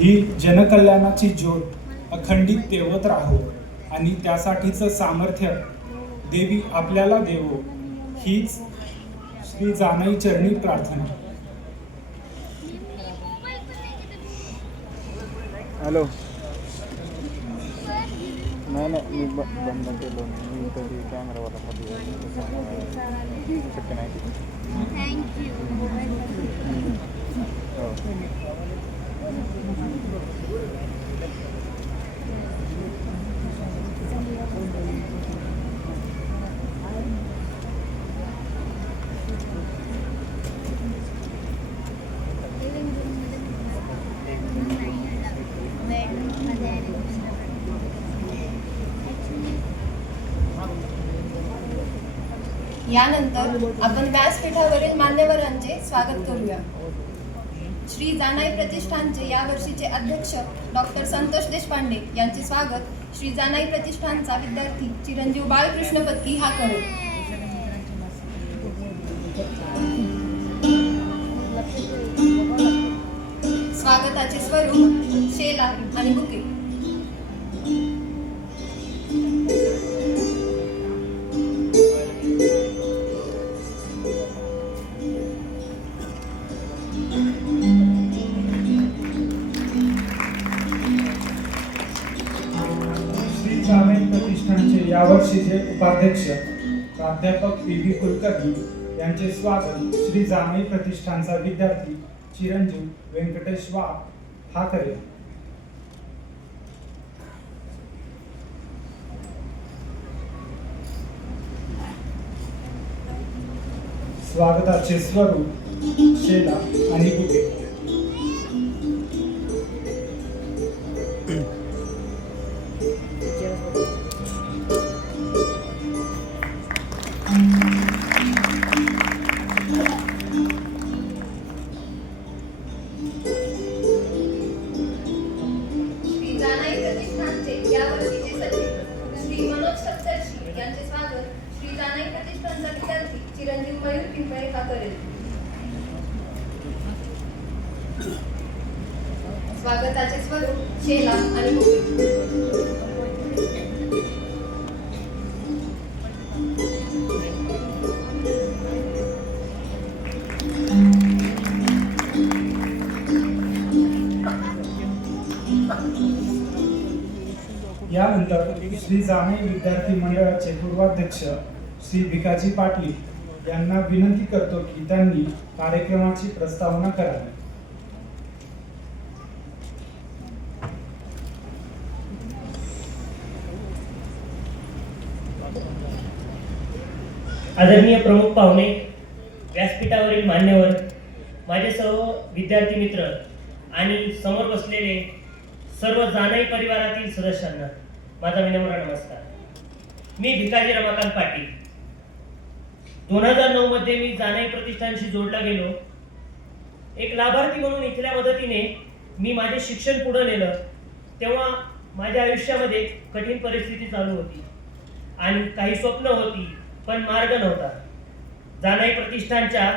ही जनकल्याणाची ज्योत अखंडित तेवत राहो आणि त्यासाठीचं सामर्थ्य देवी आपल्याला देवो, हीच श्री जानाई चरणी प्रार्थना. हॅलो. नाही मी बंद केलो. मी कधी कॅमेरावाला शक्य नाही. यानंतर आपण व्यासपीठावरील मान्यवरांचे स्वागत करूया. श्री जानाई प्रतिष्ठानचे यावर्षीचे अध्यक्ष डॉक्टर संतोष देशपांडे यांचे स्वागत श्री जानाई प्रतिष्ठानचा विद्यार्थी चिरंजीव बाळकृष्ण पत्की हा करेल. स्वागताचे स्वरूप शेला आणि बुके. श्री जानाई प्रतिष्ठानचे यावर्षीचे उपाध्यक्ष प्राध्यापक पी.बी. कुलकर्णी यांचे स्वागत श्री जानाई प्रतिष्ठानचा विद्यार्थी चिरंजीव व्यंकटेश वाघ हा करेल. स्वागताचे स्वरूप शेला आणि बुके. श्री जानाई प्रतिष्ठानचे यावर्षीचे सचिव श्री मनोज सप्तर्षी यांचे स्वागत श्री जानाई प्रतिष्ठानचा विद्यार्थी चिरंजीव मयूर पिंपळे हा करेल. स्वागताचे स्वरूप शेला आणि बुके. यानंतर श्री जानाई विद्यार्थी मंडळाचे पूर्वाध्यक्ष श्री भिकाजी पाटील यांना विनंती करतो की त्यांनी कार्यक्रमाची प्रस्तावना करावी. आदरणीय प्रमुख पाहुणे, व्यासपीठावरील मान्यवर, माझे सर्व विद्यार्थी मित्र आणि समोर बसलेले सर्व जानाई परिवारातील सदस्यांना माझा विनम्र नमस्कार. मी भिकाजी रमाकांत पाटील. 2009 मध्ये मी जानाई प्रतिष्ठानशी जोडला गेलो. एक लाभार्थी म्हणून इथल्या मदतीने मी माझे शिक्षण पुढे नेलं. तेव्हा माझ्या आयुष्यामध्ये कठीण परिस्थिती चालू होती आणि काही स्वप्न होती, पण मार्ग नव्हता. जानाई प्रतिष्ठानच्या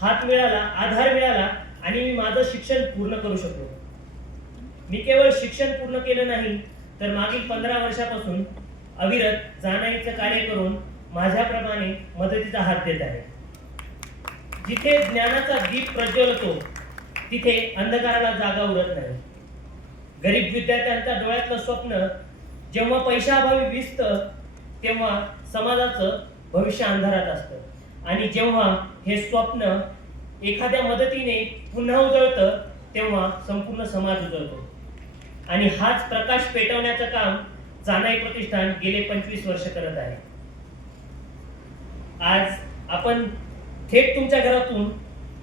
हात मिळाला, आधार मिळाला आणि मी माझं शिक्षण पूर्ण करू शकलो. मी केवळ शिक्षण पूर्ण केलं नाही, तर मागील 15 वर्षापासून अविरत जानाईचं कार्य करून माझ्याप्रमाणे मदतीचा हात देत आहे. जिथे ज्ञानाचा दीप प्रज्वलतो तिथे अंधकाराला जागा उरत नाही. गरीब विद्यार्थ्यांच्या डोळ्यातलं स्वप्न जेव्हा पैशाअभावी विझतं, तेव्हा समाजाचं भविष्य अंधारात असतं आणि जेव्हा हे स्वप्न एखाद्या मदतीने पुन्हा उजळतं, तेव्हा संपूर्ण समाज उजळतो. आणि हाच प्रकाश पेटवण्याचं काम जानाई प्रतिष्ठान गेले 25 वर्ष करत आहे. आज आपण थेट तुमच्या घरातून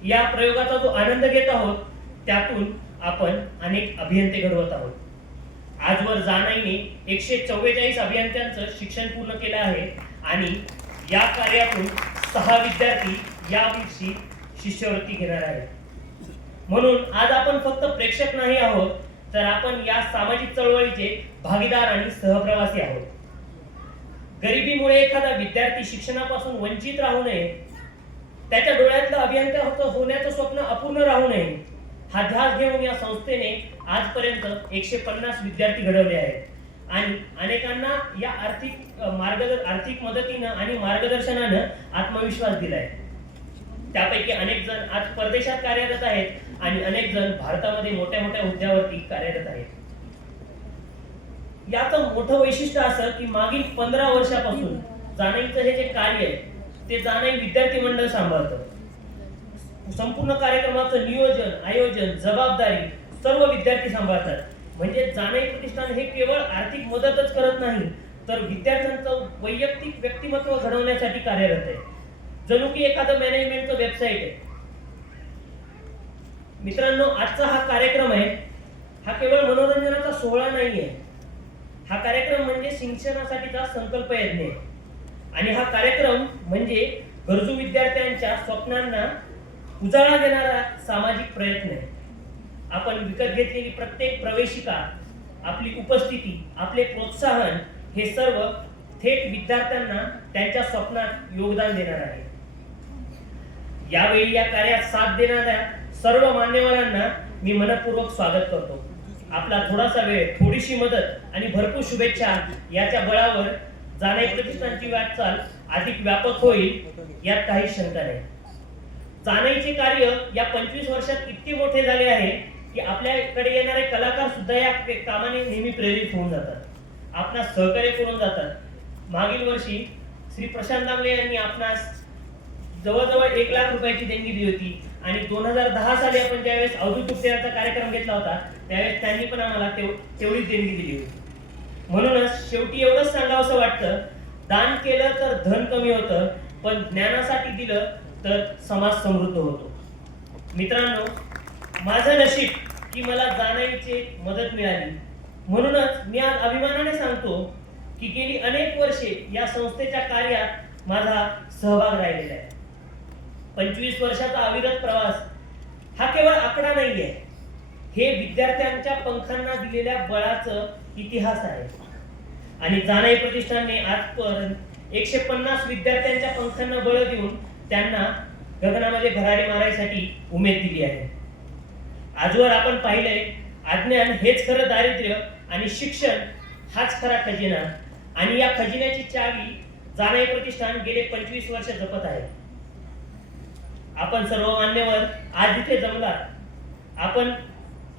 या प्रयोगाचा जो आनंद घेत आहोत, त्यातून आपण अनेक अभियंते घडवत आहोत. आजवर जानाईने 144 अभियंत्यांचं शिक्षण पूर्ण केलं आहे आणि या कार्यातून 6 विद्यार्थी यावर्षी शिष्यवृत्ती घेणार आहेत. म्हणून आज आपण फक्त प्रेक्षक नाही आहोत, तर आपण या सामाजिक चळवळीचे भागीदार आणि सहप्रवासी आहोत. गरिबीमुळे एखादा विद्यार्थी शिक्षणापासून वंचित राहू नये, त्याच्या डोळ्यातलं अभियंता होण्याचं स्वप्न अपूर्ण राहू नये, हा ध्यास घेऊन या संस्थेने आजपर्यंत 150 विद्यार्थी घडवले आहेत आणि अनेकांना या आर्थिक मदतीनं आणि मार्गदर्शनानं आत्मविश्वास दिलाय. त्यापैकी अनेक जण आज परदेशात कार्यरत आहेत आणि अनेक जण भारतामध्ये मोठ्या मोठ्या हुद्द्यावरती कार्यरत आहेत. याचं मोठं वैशिष्ट्य असं की मागील 15 वर्षापासून जाणईचं हे जे कार्य आहे ते जाणई विद्यार्थी मंडळ सांभाळतं. संपूर्ण कार्यक्रमाचं नियोजन, आयोजन, जबाबदारी सर्व विद्यार्थी सांभाळतात. म्हणजे जाणई प्रतिष्ठान हे केवळ आर्थिक मदतच करत नाही तर विद्यार्थ्यांचं वैयक्तिक व्यक्तिमत्व घडवण्यासाठी कार्यरत आहे. जणू की एखादं मॅनेजमेंटचं वेबसाईट आहे. मित्रांनो, आजचा हा कार्यक्रम आहे हा केवळ मनोरंजनाचा सोहळा नाहीये. हा कार्यक्रम म्हणजे शिक्षणासाठीचा संकल्प यज्ञ आहे आणि हा कार्यक्रम म्हणजे गरजू विद्यार्थ्यांच्या स्वप्नांना उजाळा देणारा सामाजिक प्रयत्न आहे. आपण विकत घेतलेली प्रत्येक प्रवेशिका, आपली उपस्थिती, आपले प्रोत्साहन हे सर्व थेट विद्यार्थ्यांना त्यांच्या स्वप्नात योगदान देणार आहे. यावेळी या कार्यात साथ देणाऱ्या सर्व मान्यवरांना मी मनपूर्वक स्वागत करतो. आपला थोडासा वेळ, थोडीशी मदत आणि भरपूर शुभेच्छा याच्या बळावर जाणई प्रतिष्ठानची वाटचाल अधिक व्यापक होईल यात काही शंका नाही. जाणईचे कार्य या 25 वर्षात इतके मोठे झाले आहे की आपल्याकडे येणारे कलाकार सुद्धा या कामाने नेहमी प्रेरित होऊन जातात, आपणास सहकार्य करून जातात. मागील वर्षी श्री प्रशांत दामले यांनी आपणास जवळजवळ 1 लाख रुपयाची देणगी दिली होती आणि 2010 साली आपण ज्यावेळेस अवधूत उपचाराचा कार्यक्रम घेतला होता त्यावेळेस त्यांनी पण आम्हाला तेवढीच देणगी दिली होती. म्हणूनच शेवटी एवढंच सांगावंसं वाटतं, दान केलं तर धन कमी होतं पण ज्ञानासाठी दिलं तर समाज समृद्ध होतो. मित्रांनो, माझं नशीब की मला जाणईची मदत मिळाली. म्हणूनच मी आज अभिमानाने सांगतो की गेली अनेक वर्षे या संस्थेच्या कार्यात माझा सहभाग राहिलेला आहे. 25 वर्षाचा अविरत प्रवास हा केवळ आकडा नाहीये, हे विद्यार्थ्यांच्या पंखांना दिलेल्या बळाचं इतिहास आहे. आणि जाणई प्रतिष्ठानने आजपर्यंत 150 विद्यार्थ्यांच्या पंखांना बळ देऊन त्यांना गगनामध्ये भरारी मारायसाठी उमेद दिली आहे. आजवर आपण पाहिलंय, अज्ञान हेच खरं दारिद्र्य आणि शिक्षण हाच खरा खजिना आणि या खजिन्याची चावी जाणई प्रतिष्ठान गेले 25 वर्ष जपत आहे. आपण सर्व मान्यवर आज इथे जमलात. आपण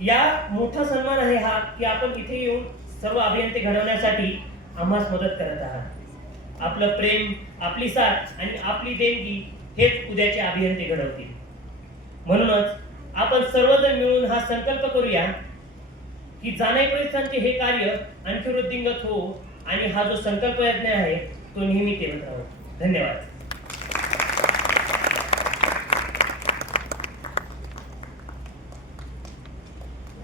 या मोठा सन्मान आहे हा की आपण इथे येऊन सर्व अभियंते घडवण्यासाठी आम्हास मदत करत आहात. आपलं प्रेम, आपली साथ आणि आपली देणगी हेच उद्याचे अभियंते घडवतील. म्हणूनच आपण सर्वजण मिळून हा संकल्प करूया की जाणई प्रतिष्ठानचे हे कार्य आणखी वृद्धिंगत हो आणि हा जो संकल्प यज्ञ आहे तो नेहमी केला राहो. धन्यवाद.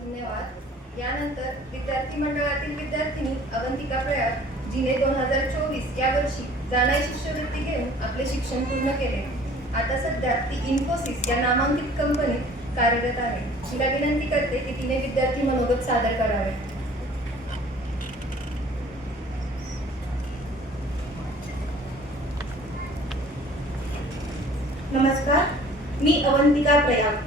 धन्यवाद. यानंतर विद्यार्थी मंडळातील विद्यार्थिनी अवंतिका प्रयाग जिने 2024 या वर्षी जाणई शिष्यवृत्ती घेऊन आपले शिक्षण पूर्ण केले. आता सध्या ती इन्फोसिस या नामांकित कंपनीत कार्यरत आहे. तिला विनंती करते की तिने विद्यार्थी मनोगत सादर करावे. नमस्कार, मी अवंतिका प्रयाग.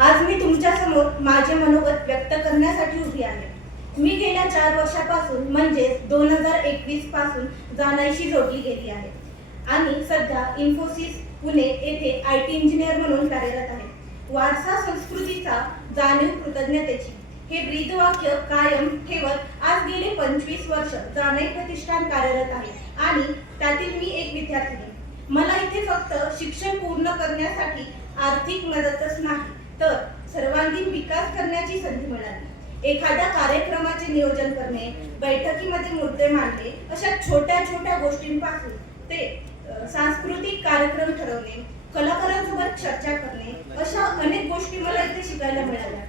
आज मी तुमच्या समोर माझे मनोगत व्यक्त करण्यासाठी उभी आहे. मी गेल्या 4 वर्षापासून म्हणजेच 2021 पासून जाणईशी जोडली गेली आहे आणि सध्या इन्फोसिस पुणे येथे IT इंजिनियर म्हणून कार्यरत आहे. वारसा संस्कृतीचा जाणीव कृतज्ञतेची हे ब्रीदवाक्य कायम ठेवत आज गेले 25 वर्ष जाणई प्रतिष्ठान कार्यरत आहे आणि त्यातील मी एक विद्यार्थिनी. मला इथे फक्त शिक्षण पूर्ण करण्यासाठी आर्थिक मदतच नाही तर सर्वांगीण विकास करण्याची संधी मिळाली. एखाद्या कार्यक्रमाचे नियोजन करणे, बैठकीमध्ये मुद्दे मांडणे अशा छोट्या छोट्या गोष्टींपासून ते सांस्कृतिक कार्यक्रम ठरवणे, कलाकारांसोबत चर्चा करणे अशा अनेक गोष्टी मला इथे शिकायला मिळाल्या.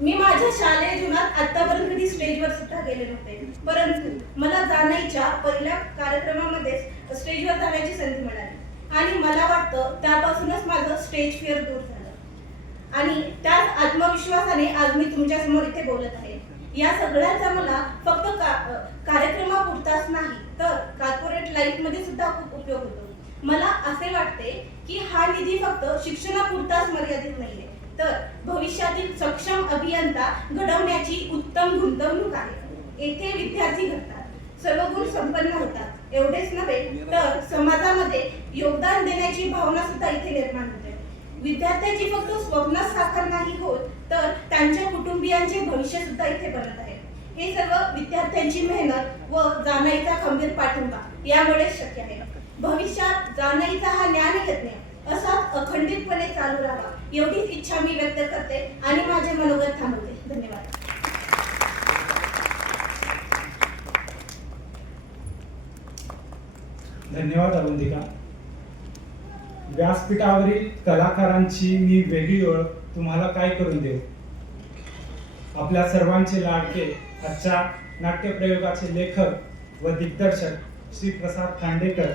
मी माझ्या शालेय जीवनात आतापर्यंत कधी स्टेजवर सुद्धा गेले नव्हते, परंतु मला जाणईच्या पहिल्या कार्यक्रमामध्ये स्टेजवर जाण्याची संधी मिळाली आणि मला वाटतं त्यापासूनच माझं स्टेज फिअर दूर झालं आणि त्याच आत्मविश्वासाने आज मी तुमच्या समोर इथे बोलत आहे. या सगळ्याचा मला फक्त कार्यक्रमापुरताच नाही तर कॉर्पोरेट लाईफ मध्ये सुद्धा खूप उपयोग होतो. मला असे वाटते की हा निधी फक्त शिक्षणापुरताच मर्यादित नाहीये तर भविष्यातील सक्षम अभियंता घडवण्याची उत्तम गुंतवणूक आहे. येथे विद्यार्थी घडतात, सर्व गुण संपन्न होतात. एवढेच नव्हे तर समाजामध्ये योगदान देण्याची भावना सुद्धा इथे निर्माण होते. विद्यार्थ्याची फक्त स्वप्न साकार नाही होत, तर त्यांच्या कुटुंबियांचे भविष्य सुद्धा इथे बनत आहे. हे सर्व विद्यार्थ्यांची मेहनत व जाणईचा खंबीर पाठिंबा यामुळे शक्य आहे. भविष्यात जाणईचा हा ज्ञानयज्ञ असाच अखंडितपणे चालू राहावा एवढीच इच्छा मी व्यक्त करते आणि माझे मनोगत थांबवते. धन्यवाद. धन्यवाद अवंतिका. व्यासपीठावरील कलाकारांची मी वेगळी ओळख तुम्हाला काय करून देऊ. आपल्या सर्वांचे लाडके आजच्या नाट्यप्रयोगाचे लेखक व दिग्दर्शक श्री प्रसाद खांडेकर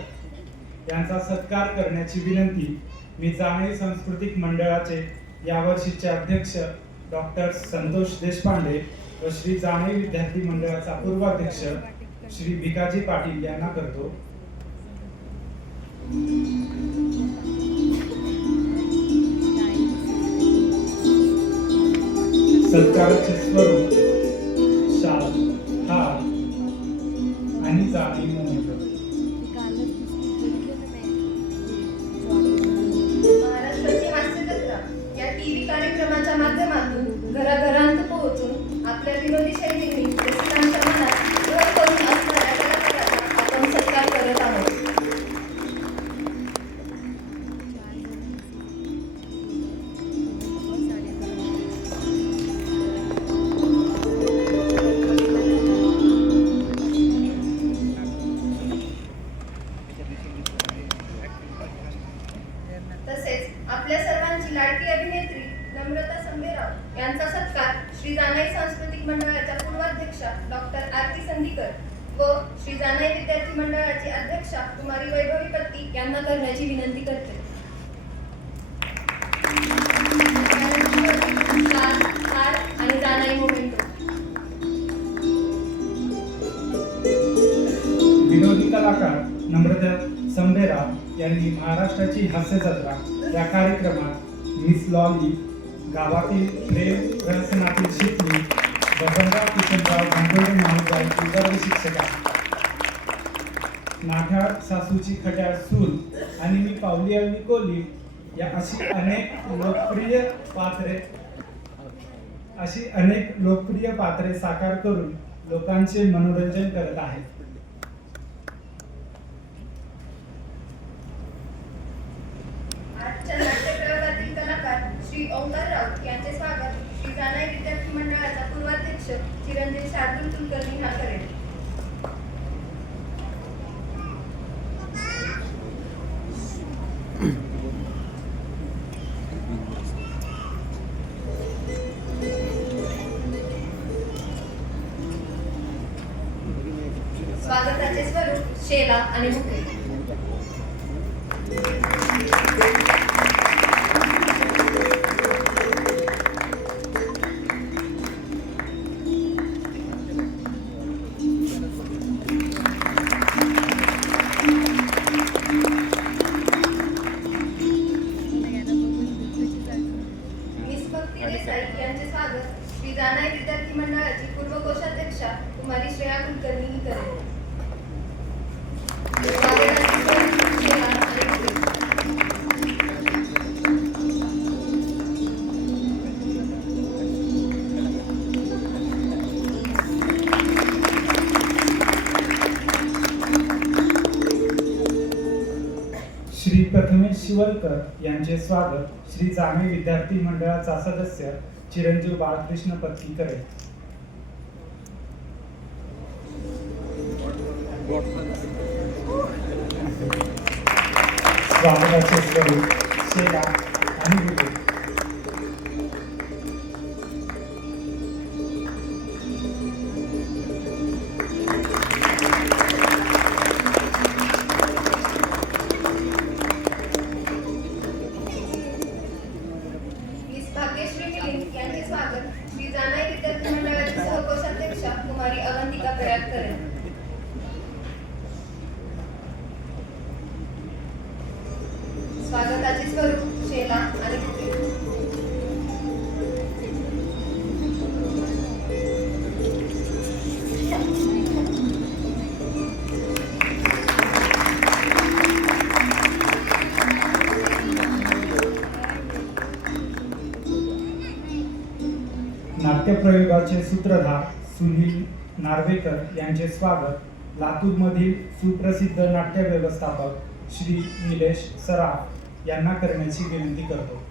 यांचा सत्कार करण्याची विनंती मी जाणई सांस्कृतिक मंडळाचे यावर्षीचे अध्यक्ष डॉक्टर संतोष देशपांडे व श्री जाणई विद्यार्थी मंडळाचा पूर्वाध्यक्ष श्री भिकाजी पाटील यांना करतो. सत्काराचे स्वरूप शाल, हार आणि जाणीव मोमेंटो. महाराष्ट्राची हास्य जत्रा या टीव्ही कार्यक्रमाच्या माध्यमातून घराघरांत पोहोचून आपल्या विनोदी शैलीने रसिकांच्या मनात घर करून असणाऱ्या कलाकारांचा आपण सत्कार करत आहोत. तसेच आपल्या सर्वांची लाडकी अभिनेत्री नम्रता संभेराव यांचा सत्कार श्री जाणई सांस्कृतिक मंडळाच्या पूर्वाध्यक्षा डॉक्टर आरती संधीकर व श्री जाणई विद्यार्थी मंडळाची अध्यक्षा कुमारी वैभवी पत्ती यांना करण्याची विनंती करते. शाल, हार आणि जाणई मोमेंटो. विनोदी कलाकार नम्रता संभेराव यांनी महाराष्ट्राची हास्य जत्रा या कार्यक्रमात मिस लॉली, गावातील प्रेम रसनातील शिकली, बबनराव किशनराव भांडोळे महाविद्यालयाची वर्ग शिक्षिका, नाठाळ सासूची खट्याळ सून आणि मी पावली अवली कोली या अशी अनेक लोकप्रिय पात्रे साकार करून लोकांचे मनोरंजन करत आहेत. आजच्या नाट्यप्रयोगातील कलाकार श्री ओंकार राऊत यांचे स्वागत श्री जाणई विद्यार्थी मंडळाचा पूर्वाध्यक्ष चिरंजीव शार्दूल कुलकर्णी हा करेल. स्वागताचे स्वरूप शेला आणि बुके. यांचे स्वागत श्री जाणई विद्यार्थी मंडळाची पूर्व कोषाध्यक्षा कुमारी श्रेया कुलकर्णी ही करेल. श्री प्रथमेश शिवलकर यांचे स्वागत श्री जाणई विद्यार्थी मंडळाचा सदस्य चिरंजीव बाळकृष्ण पत्की करेल. स्वागताचे स्वरूप शेला आणि बुके. यांचे स्वागत श्री जाणई विद्यार्थी मंडळाची सहकोषाध्यक्षा कुमारी अवंतिका प्रयाग करेल. स्वागताचे स्वरूप शेला आणि नाट्यप्रयोगाचे सूत्रधार सुनील नार्वेकर यांचे स्वागत लातूरमधील सुप्रसिद्ध नाट्य व्यवस्थापक श्री निलेश सराफ यांना करण्याची विनंती करतो.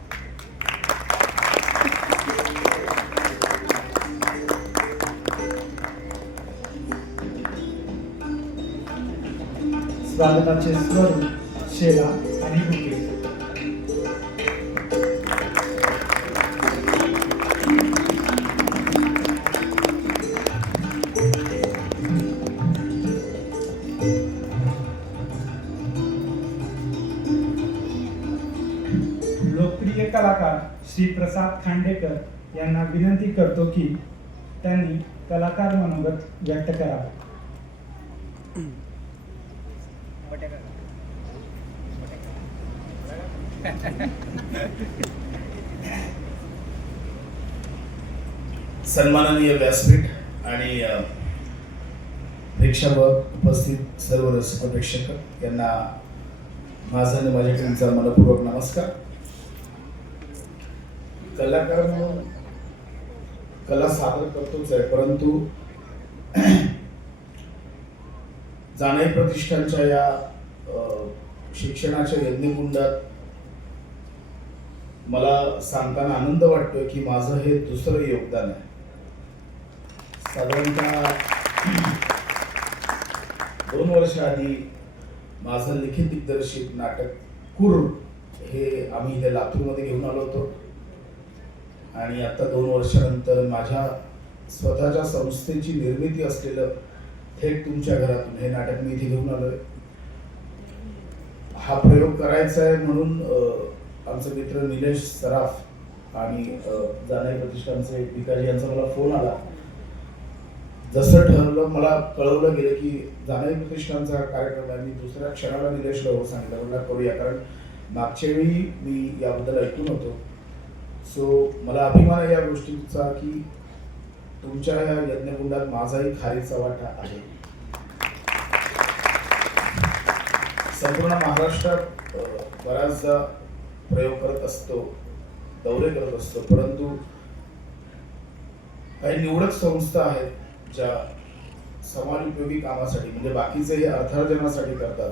स्वागताचे स्वरूप शेला आणि बुके. लोकप्रिय कलाकार श्री प्रसाद खांडेकर यांना विनंती करतो की त्यांनी कलाकार मनोगत व्यक्त करावे. सन्माननीय व्यासपीठ आणि प्रेक्षावर उपस्थित सर्व रसिक प्रेक्षक यांना माझा आणि माझ्या टीमचा मनपूर्वक नमस्कार. कलाकार म्हणून कला सादर करतोच आहे, परंतु जाणई प्रतिष्ठानच्या या शिक्षणाच्या यज्ञकुंडात मला सांगताना आनंद वाटतोय की माझं हे दुसरं योगदान आहे. साधारणतः 2 वर्ष आधी माझं लिखित दिग्दर्शित नाटक कुर्र हे आम्ही इथे लातूरमध्ये घेऊन आलो होतो आणि आता 2 वर्षानंतर माझ्या स्वतःच्या संस्थेची निर्मिती असलेलं थेट तुमच्या घरातून हे नाटक मी इथे घेऊन आलोय. हा प्रयोग करायचा आहे म्हणून आमचे मित्र निलेश सराफ आणि जाणई प्रतिष्ठानचे पिकाजी यांचा मला फोन आला. जसं ठरवलं मला कळवलं गेलं की जाणई प्रतिष्ठानचा कार्यक्रम आहे. मी दुसऱ्या क्षणाला निलेशला हो सांगितलं मला करूया, कारण मागच्या वेळी मी याबद्दल ऐकून होतो. सो मला अभिमान आहे या गोष्टीचा की तुमच्या या यज्ञकुंडात माझाही खारीचा वाटा आहे. संपूर्ण महाराष्ट्रात बऱ्याचदा प्रयोग करत असतो, दौरे करत असतो, परंतु काही निवडक संस्था आहेत ज्या समाजोपयोगी कामासाठी म्हणजे बाकीचे हे अर्थार्जनासाठी करतात,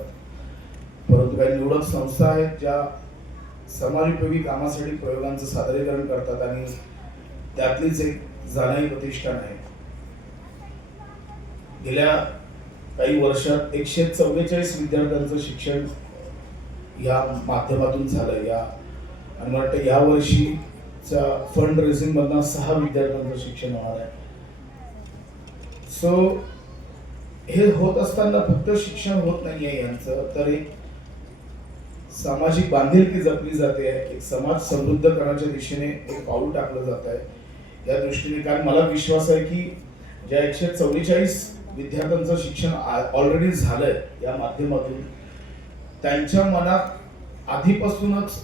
परंतु काही निवडक संस्था आहेत ज्या समाजोपयोगी कामासाठी प्रयोगांचं सादरीकरण करतात आणि त्यातलीच एक जाणई प्रतिष्ठान आहे. गेल्या काही वर्षात 144 विद्यार्थ्यांचं शिक्षण या माध्यमातून झालं. या आणि मला वाटतं या वर्षीच्या फंड रेझिंग मधनं 6 विद्यार्थ्यांचं शिक्षण होणार आहे. सो हे होत असताना फक्त शिक्षण होत नाहीये यांचं, तर एक सामाजिक बांधिलकी जपली जाते, एक समाज समृद्ध करण्याच्या दिशेने एक पाऊल टाकलं जात आहे. या दृष्टीने कारण मला विश्वास आहे की ज्या 144 विद्यार्थ्यांचं शिक्षण ऑलरेडी झालंय या माध्यमातून, त्यांच्या मनात आधीपासूनच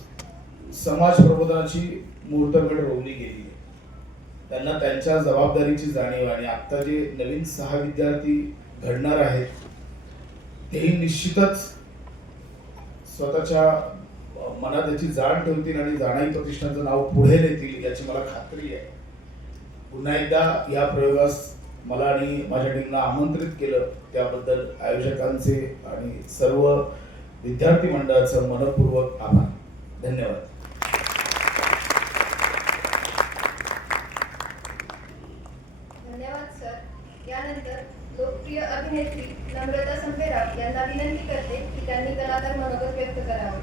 समाज प्रबोधनाची मूर्तघट रोवली गेली. त्यांना त्यांच्या जबाबदारीची जाणीव आणि आता जे नवीन 6 विद्यार्थी घडणार आहेत तेही निश्चितच स्वतःच्या मनात याची जाण ठेवतील आणि जाणई प्रतिष्ठानचं नाव पुढे नेतील याची मला खात्री आहे. पुन्हा एकदा या प्रयोगास मला आणि माझ्या टीमला आमंत्रित केलं त्याबद्दल आयोजकांचे आणि सर्व विद्यार्थी मंडळाचं मनपूर्वक आभार. धन्यवाद. धन्यवाद सर. यानंतर लोकप्रिय अभिनेत्री नम्रता संपेराव यांना विनंती करते की त्यांनी कलाकार मनोगत व्यक्त करावे.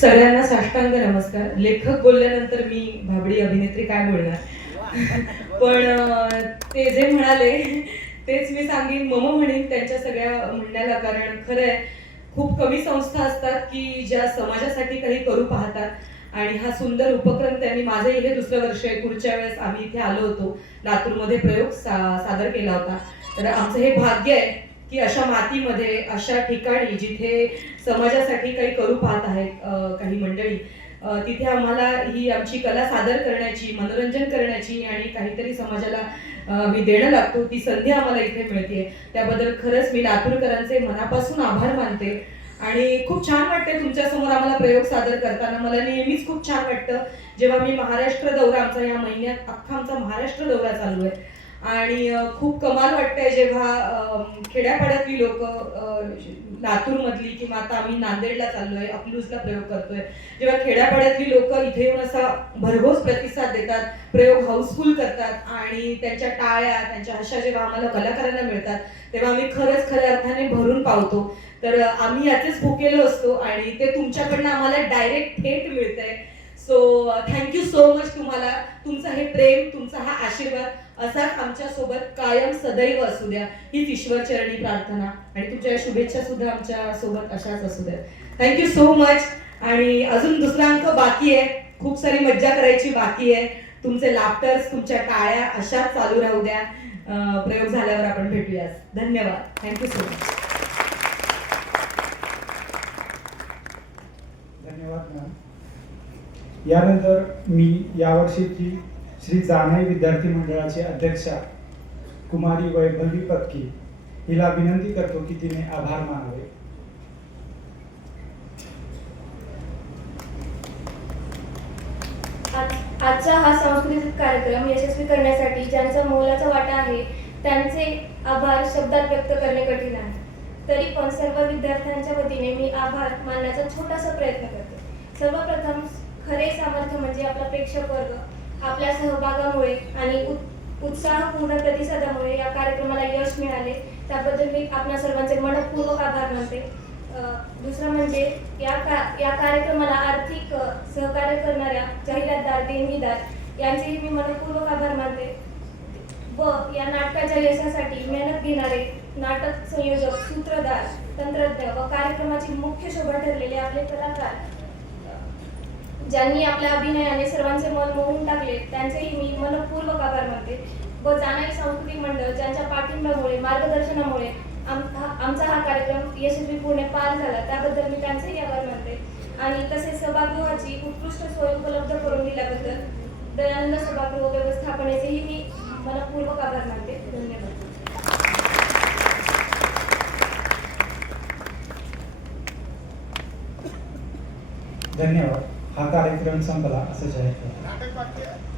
सगळ्यांना साष्टांग नमस्कार. लेखक बोलल्यानंतर मी भाबडी अभिनेत्री काय बोलणार, पण ते जे म्हणाले तेच मी सांगेन, म्हणेन त्यांच्या सगळ्या म्हणण्याला. कारण खरं आहे खूप कमी संस्था असतात की ज्या समाजासाठी काही करू पाहतात आणि हा सुंदर उपक्रम त्यांनी, माझंही हे 2रं वर्ष आहे. पुढच्या वेळेस आम्ही इथे आलो होतो, लातूरमध्ये प्रयोग सादर केला होता. तर आमचं हे भाग्य आहे की अशा मातीमध्ये, अशा ठिकाणी जिथे समाजासाठी काही करू पाहत आहेत काही मंडळी, तिथे आम्हाला ही आमची कला सादर करण्याची, मनोरंजन करण्याची आणि काहीतरी समाजाला मी देणं लागतो, ती संधी आम्हाला इथे मिळते. त्याबद्दल खरंच मी लातूरकरांचे मनापासून आभार मानते आणि खूप छान वाटतंय तुमच्यासमोर आम्हाला प्रयोग सादर करताना. मला नेहमीच खूप छान वाटतं जेव्हा मी महाराष्ट्र दौरा, आमचा या महिन्यात अख्खा आमचा महाराष्ट्र दौरा चालू आहे आणि खूप कमाल वाटतंय जेव्हा खेड्यापाड्यातली लोक, लातूरमधली किंवा आता आम्ही नांदेडला चाललोय, अकलूजला प्रयोग करतोय, जेव्हा खेड्यापाड्यातली लोक इथे येऊन असा भरघोस प्रतिसाद देतात, प्रयोग हाऊसफुल करतात आणि त्यांच्या टाळ्या, त्यांच्या हशा जेव्हा आम्हाला कलाकारांना मिळतात तेव्हा आम्ही खरंच खऱ्या अर्थाने भरून पावतो. तर आम्ही याचेच भुकेलो असतो आणि ते तुमच्याकडनं आम्हाला डायरेक्ट थेट मिळतंय. सो थँक्यू सो मच तुम्हाला. तुमचं हे प्रेम, तुमचा हा आशीर्वाद असाच आमच्या सोबत कायम सदैव असू द्या, हीच ईश्वर चरणी प्रार्थना. आणि तुमच्या शुभेच्छा सुद्धा आमच्या सोबत अशाच असू द्या. Thank you so much. आणि अजून दुसरा अंक बाकी आहे, खूप सारी मज्जा करायची बाकी आहे. तुमचे लाफ्टर्स, तुमच्या टाळ्या अशाच चालू राहू द्या. प्रयोग झाल्यावर आपण भेटूयाच. धन्यवाद. Thank you so much. धन्यवाद मॅम. यानंतर मी यावर्षीची श्री जानाई विद्यार्थी मंडळाची अध्यक्षा कुमारी वैभवी पत्की हिला विनंती करतो की तिने आभार मानावे. आजचा हा सांस्कृतिक कार्यक्रम यशस्वी करण्यासाठी ज्यांचा मोलाचा वाटा आहे त्यांचे आभार शब्दात व्यक्त करणे कठीण आहे. तरी पण सर्व विद्यार्थ्यांच्या वतीने मी आभार मानण्याचा छोटासा प्रयत्न करते. सर्वप्रथम खरे सामर्थ्य म्हणजे आपला प्रेक्षक वर्ग. आपल्या सहभागामुळे आणि उत्साहपूर्ण प्रतिसादामुळे या कार्यक्रमाला यश मिळाले, त्याबद्दल मी आपल्या सर्वांचे मनपूर्वक आभार मानते. दुसरं म्हणजे या कार्यक्रमाला आर्थिक सहकार्य करणाऱ्या जाहिरातदार, देणगीदार यांचेही मी मनपूर्वक आभार मानते. व या नाटकाच्या यशासाठी मेहनत घेणारे नाटक संयोजक, सूत्रधार, तंत्रज्ञ व कार्यक्रमाची मुख्य शोभा ठरलेले आपले कलाकार, ज्यांनी आपल्या अभिनयाने सर्वांचे मन मोहून टाकले, त्यांचेही मी मनपूर्वक आभार मानते. व जानाई सांस्कृतिक मंडळ ज्यांच्या पाठिंब्यामुळे, मार्गदर्शनामुळे आमचा हा कार्यक्रम यशस्वीपणे पार झाला, त्याबद्दल मी त्यांचेही आभार मानते. आणि तसेच सभागृहाची उत्कृष्ट सोय उपलब्ध करून दिल्याबद्दल दयानंद सभागृह व्यवस्थापनेचेही मी मनपूर्वक आभार मानते. धन्यवाद. धन्यवाद. हा कार्यक्रम संपला असं जाहीर करतो.